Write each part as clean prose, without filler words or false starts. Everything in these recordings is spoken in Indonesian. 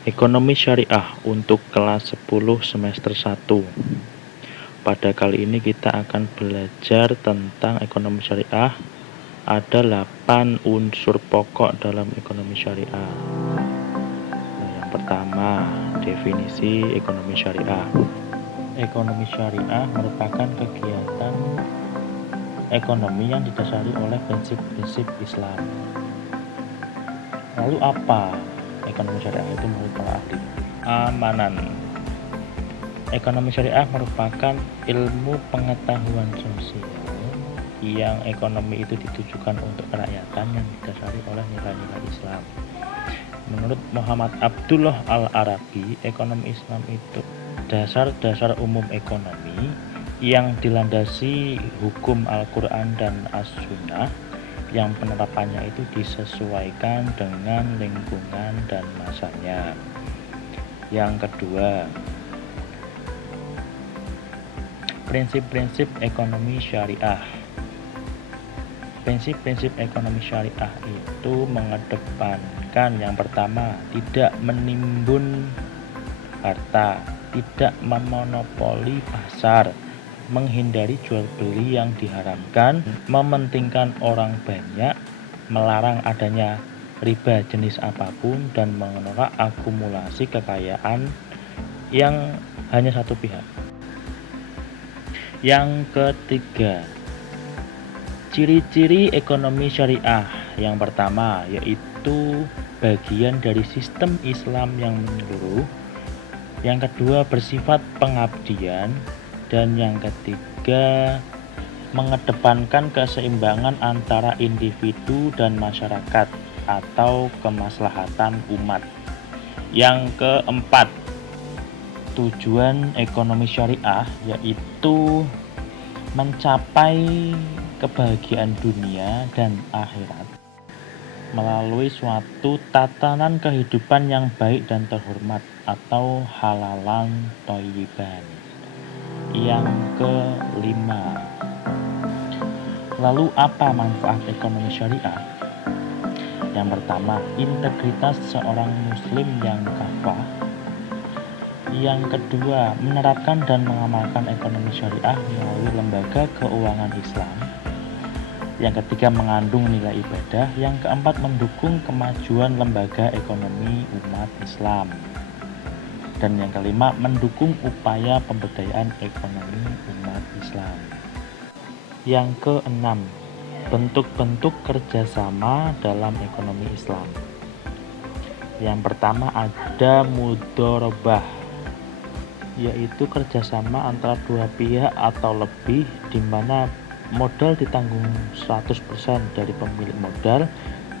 Ekonomi Syariah untuk kelas 10 semester 1. Pada kali ini kita akan belajar tentang ekonomi syariah. Ada 8 unsur pokok dalam ekonomi syariah. Yang pertama, definisi ekonomi syariah. Ekonomi syariah merupakan kegiatan ekonomi yang didasari oleh prinsip-prinsip Islam. Lalu apa ekonomi syariah itu menurut para ahli? Amanan. Ekonomi syariah merupakan ilmu pengetahuan sosial yang ekonomi itu ditujukan untuk kerakyatan yang didasari oleh nilai-nilai Islam. Menurut Muhammad Abdullah Al-Arabi, ekonomi Islam itu dasar-dasar umum ekonomi yang dilandasi hukum Al-Quran dan As-Sunnah, yang penerapannya itu disesuaikan dengan lingkungan dan masanya. Yang kedua, prinsip-prinsip ekonomi syariah. Prinsip-prinsip ekonomi syariah itu mengedepankan yang pertama, tidak menimbun harta, tidak memonopoli pasar, menghindari jual beli yang diharamkan, mementingkan orang banyak, melarang adanya riba jenis apapun, dan menolak akumulasi kekayaan yang hanya satu pihak. Yang ketiga, ciri-ciri ekonomi syariah. Yang pertama yaitu bagian dari sistem Islam yang menyeluruh. Yang kedua, bersifat pengabdian. Dan yang ketiga, mengedepankan keseimbangan antara individu dan masyarakat atau kemaslahatan umat. Yang keempat, tujuan ekonomi syariah yaitu mencapai kebahagiaan dunia dan akhirat melalui suatu tatanan kehidupan yang baik dan terhormat atau halalan thayyiban. Yang kelima, lalu apa manfaat ekonomi syariah? Yang pertama, integritas seorang muslim yang kafah. Yang kedua, menerapkan dan mengamalkan ekonomi syariah melalui lembaga keuangan Islam. Yang ketiga, mengandung nilai ibadah. Yang keempat, mendukung kemajuan lembaga ekonomi umat Islam. Dan yang kelima, mendukung upaya pemberdayaan ekonomi umat Islam. Yang keenam, bentuk-bentuk kerjasama dalam ekonomi Islam. Yang pertama ada mudharabah, yaitu kerjasama antara dua pihak atau lebih, di mana modal ditanggung 100% dari pemilik modal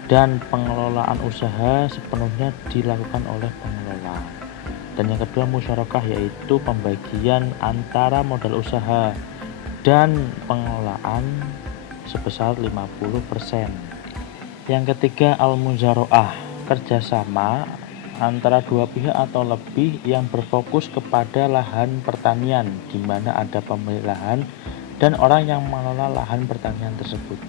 dan pengelolaan usaha sepenuhnya dilakukan oleh pengelola. Dan yang kedua, musyarakah, yaitu pembagian antara modal usaha dan pengelolaan sebesar 50%. Yang ketiga, al-muzaroah, kerjasama antara dua pihak atau lebih yang berfokus kepada lahan pertanian, di mana ada pemilik lahan dan orang yang mengelola lahan pertanian tersebut.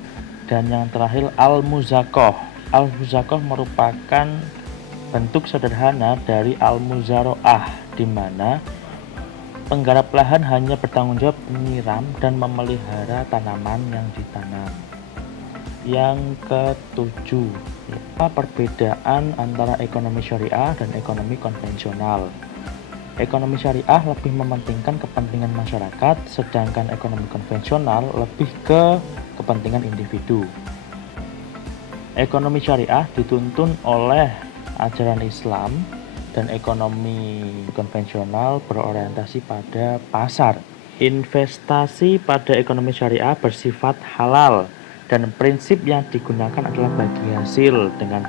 Dan yang terakhir, al-muzakoh. Al-muzakoh merupakan bentuk sederhana dari al-muzaroah, di mana penggarap lahan hanya bertanggung jawab menyiram dan memelihara tanaman yang ditanam. Yang ketujuh, apa perbedaan antara ekonomi syariah dan ekonomi konvensional? Ekonomi syariah lebih mementingkan kepentingan masyarakat, sedangkan ekonomi konvensional lebih ke kepentingan individu. Ekonomi syariah dituntun oleh ajaran Islam, dan ekonomi konvensional berorientasi pada pasar. Investasi pada ekonomi syariah bersifat halal, dan prinsip yang digunakan adalah bagi hasil dengan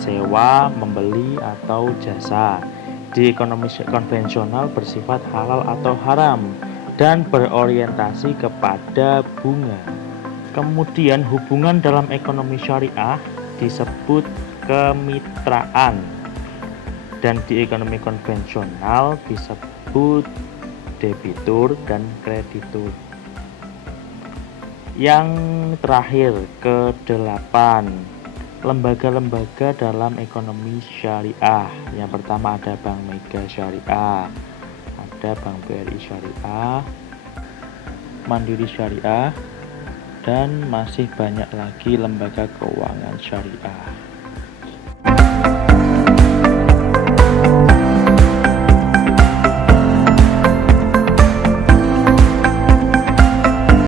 sewa, membeli, atau jasa. Di ekonomi konvensional bersifat halal atau haram dan berorientasi kepada bunga. Kemudian hubungan dalam ekonomi syariah disebut kemitraan, dan di ekonomi konvensional disebut debitur dan kreditur. Yang terakhir, ke-8, lembaga-lembaga dalam ekonomi syariah. Yang pertama ada Bank Mega Syariah, ada Bank BRI Syariah, Mandiri Syariah, dan masih banyak lagi lembaga keuangan syariah.